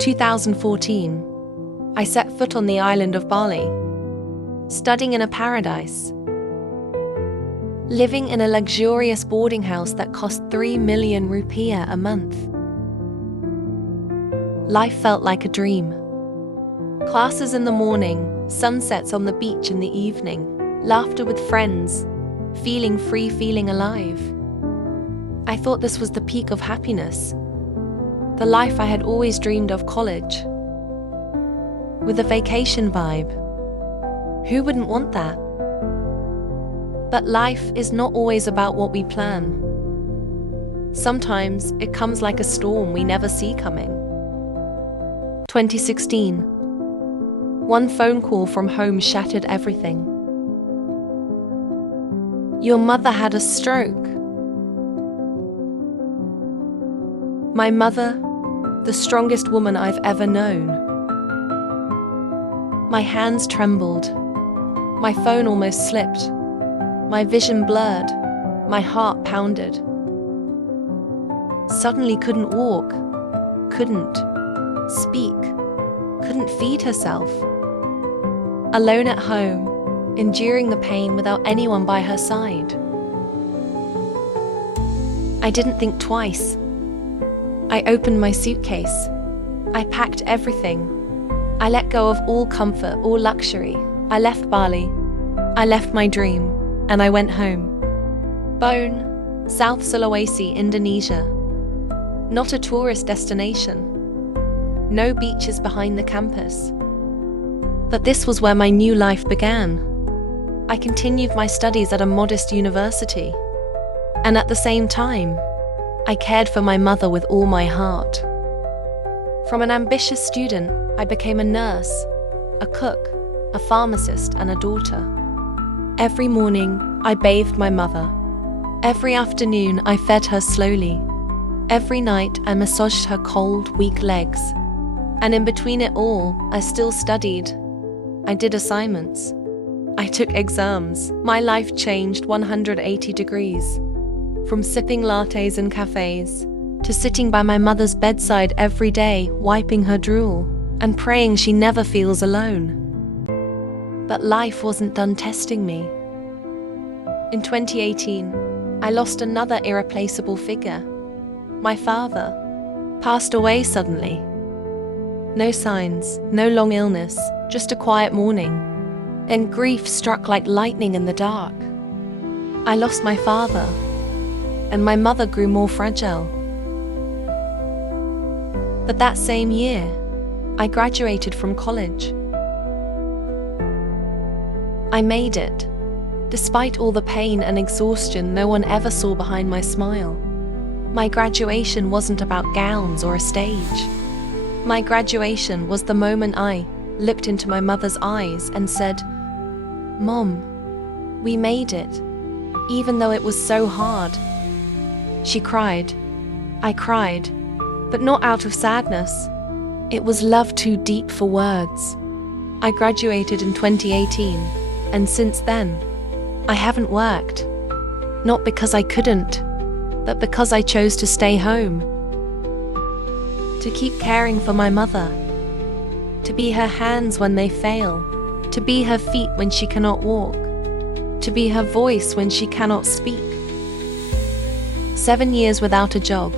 2014. I set foot on the island of Bali, studying in a paradise, living in a luxurious boarding house that cost 3 million rupiah a month. Life felt like a dream. Classes in the morning, sunsets on the beach in the evening, laughter with friends, feeling free, feeling alive. I thought this was the peak of happiness, the life I had always dreamed of. College, with a vacation vibe. Who wouldn't want that? But life is not always about what we plan. Sometimes it comes like a storm we never see coming. 2016. One phone call from home shattered everything. Your mother had a stroke. My mother, the strongest woman I've ever known. My hands trembled. My phone almost slipped. My vision blurred. My heart pounded. Suddenly couldn't walk, couldn't speak, couldn't feed herself. Alone at home, enduring the pain without anyone by her side. I didn't think twice. I opened my suitcase. I packed everything. I let go of all comfort, all luxury. I left Bali. I left my dream, and I went home. Bone, South Sulawesi, Indonesia. Not a tourist destination. No beaches behind the campus. But this was where my new life began. I continued my studies at a modest university. And at the same time, I cared for my mother with all my heart. From an ambitious student, I became a nurse, a cook, a pharmacist, and a daughter. Every morning, I bathed my mother. Every afternoon, I fed her slowly. Every night, I massaged her cold, weak legs. And in between it all, I still studied. I did assignments. I took exams. My life changed 180 degrees. From sipping lattes in cafes, to sitting by my mother's bedside every day, wiping her drool, and praying she never feels alone. But life wasn't done testing me. In 2018, I lost another irreplaceable figure. My father passed away suddenly. No signs, no long illness, just a quiet mourning. And grief struck like lightning in the dark. I lost my father, and my mother grew more fragile. But that same year, I graduated from college. I made it. Despite all the pain and exhaustion, no one ever saw behind my smile. My graduation wasn't about gowns or a stage. My graduation was the moment I looked into my mother's eyes and said, "Mom, we made it, even though it was so hard." She cried. I cried, but not out of sadness. It was love too deep for words. I graduated in 2018, and since then, I haven't worked. Not because I couldn't, but because I chose to stay home. To keep caring for my mother. To be her hands when they fail. To be her feet when she cannot walk. To be her voice when she cannot speak. 7 years without a job.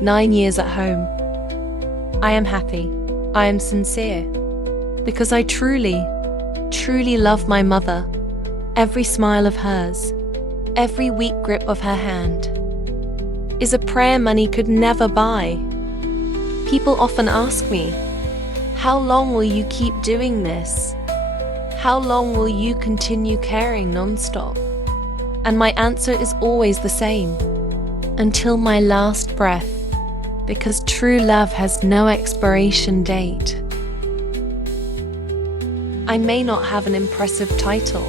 9 years at home. I am happy. I am sincere. Because I truly, truly love my mother. Every smile of hers. Every weak grip of her hand. Is a prayer money could never buy. People often ask me, how long will you keep doing this? How long will you continue caring non-stop? And my answer is always the same. Until my last breath. Because true love has no expiration date. I may not have an impressive title.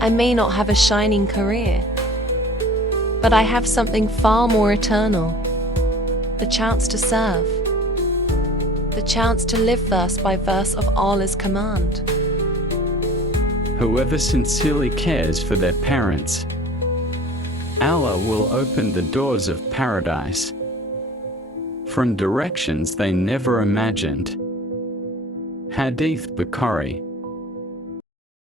I may not have a shining career. But I have something far more eternal. The chance to serve. The chance to live verse by verse of Allah's command. Whoever sincerely cares for their parents, Allah will open the doors of paradise. from directions they never imagined. Hadith Bukhari.